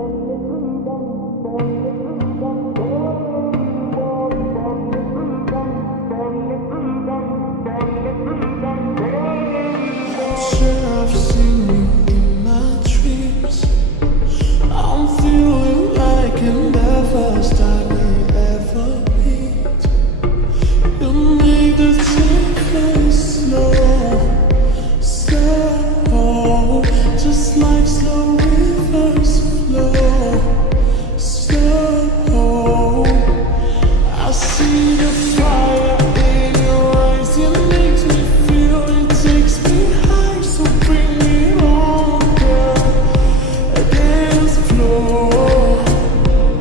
Sure, I've seen you in my dreams. I'm feeling like it never started ever beat. You made the take slow, slow, just like slow rivers flow, slow. I see the fire in your eyes, it makes me feel, it takes me high, so bring me on, girl, dance floor.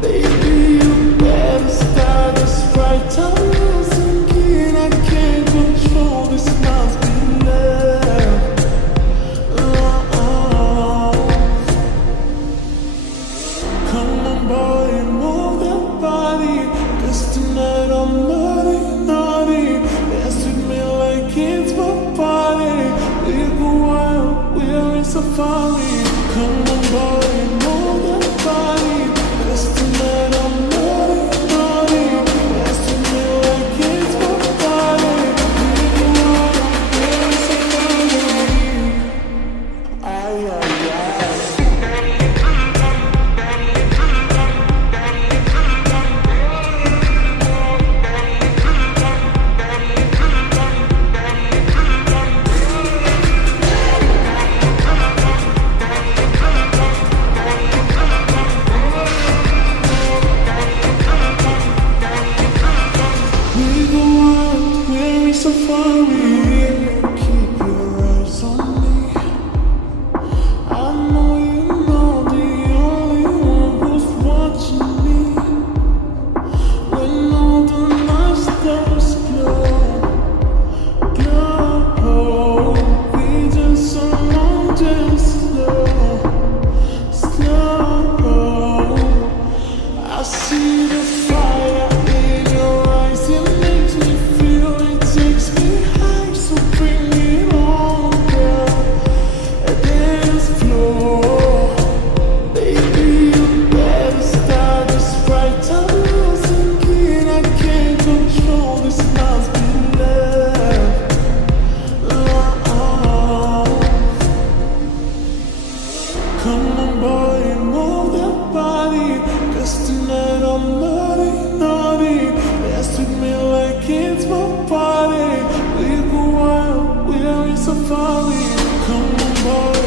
Baby, you better start this right, I'm losing key, I can't control, this must be love. Come on boy, move that body, 'cause tonight I'm naughty, naughty. Dance with me like it's my party. We go wild, we're in safari. Come on boy, move that body, 'cause tonight I'm naughty, naughty. Dance with me like it's my party. We go wild, we're in safari. Ay, ay, ay. We go wild, we're in safari. Keep your eyes on me. I know you know the only one who's watching me. When all the night stars glow, glow. We just alone, just slow, slow. I see the fire in your eyes, it makes me feel, it takes me high, so bring me on, girl, dance floor. Baby, you better start this right, I'm losing key, I can't control, this must be love. Come on boy, move that body, 'cause tonight I'm naughty, naughty. Dance with me like it's my party. We go wild, we're in safari. Come on boy.